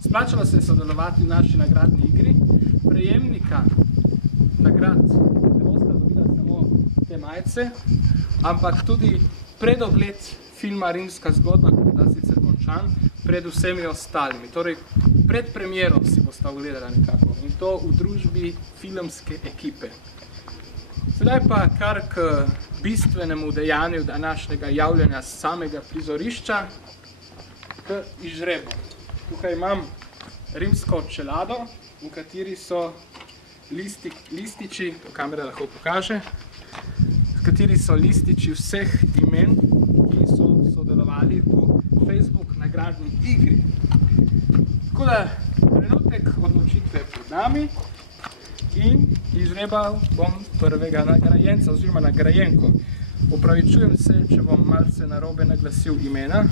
Splačalo se je sodelovati v naši nagradni igri. Prejemnika nagrad ne boste dobila samo te majice, ampak tudi predogled filma Rimska zgodba, ki je sicer končan, pred vsemi ostalimi. Torej, pred premiero si boste ogledali nekako in to v družbi filmske ekipe. Sedaj pa kar k bistvenemu dejanju današnjega javljanja samega prizorišča, k izžrebu. Tukaj imam rimsko čelado, v kateri so lističi, to kamera lahko pokaže, v kateri so lističi vseh imen, ki so sodelovali v Facebook nagradni igri. Tako da, trenutek odločitve je pred nami in izžrebal bom prvega nagrajenca oziroma nagrajenko. Opravičujem se, če bom malce narobe naglasil imena,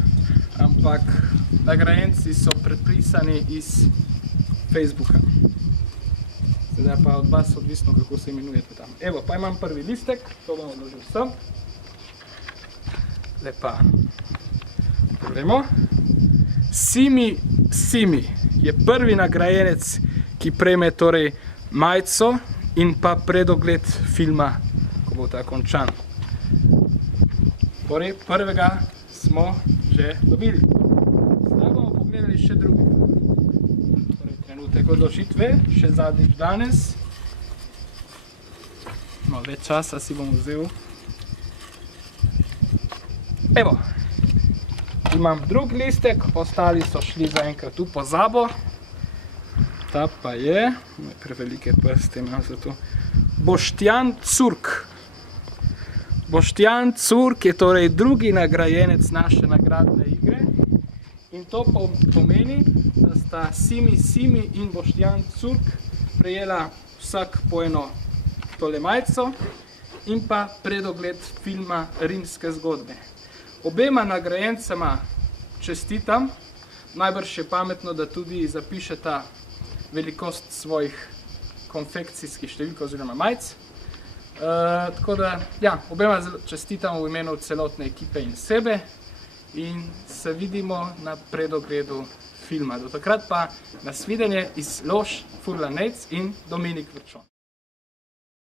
ampak nagrajenci so prepisani iz Facebooka. Sedaj pa od vas odvisno, kako se imenujete tam. Evo, pa imam prvi listek, to bom odložil sem. Zdaj pa pogledamo. Simi je prvi nagrajenec, ki prejme torej majico in pa predogled filma, ko bo ta končan. Torej, prvega smo že dobili. Zdaj bomo pogledali še drugega. Torej, trenutek odločitve, še zadnjič danes. No, več časa si bom vzel. Evo, imam drug listek, ostali so šli zaenkrat v pozabo. Ta pa je, prevelike prste imam za to, Boštjan Curk. Boštjan Curk je torej drugi nagrajenec naše nagradne igre in to pomeni, da sta Simi in Boštjan Curk prejela vsak po eno tole majico in pa predogled filma Rimske zgodbe. Obema nagrajencema čestitam, najbrž je pametno, da tudi zapišeta velikost svojih konfekcijskih številk oziroma majic. Tako da, ja, obema čestitam v imenu celotne ekipe in sebe in se vidimo na predogledu filma. Do takrat pa nasvidenje iz lož Furlanec in Dominik Vrčon.